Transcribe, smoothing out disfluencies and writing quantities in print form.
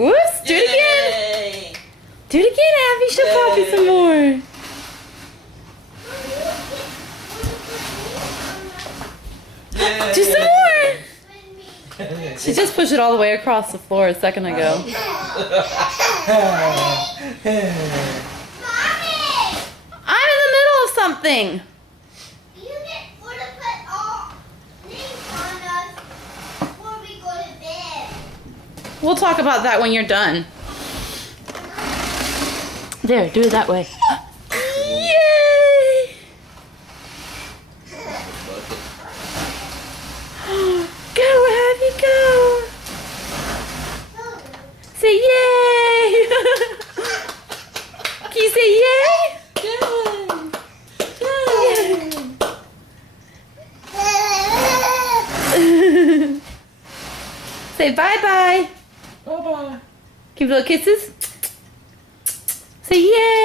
Whoops! Do it again. Yay. Do it again, Abby. Show Poppy some more. Yay. Do some more. She just pushed it all the way across the floor a second ago. Mommy! I'm in the middle of something. You get food to put all things on us before we go to bed. We'll talk about that when you're done. There, do it that way. Yay! Go, Abby, go! Say yay! Can you say yay? Say bye-bye. Bye-bye. Give little kisses. Say yay!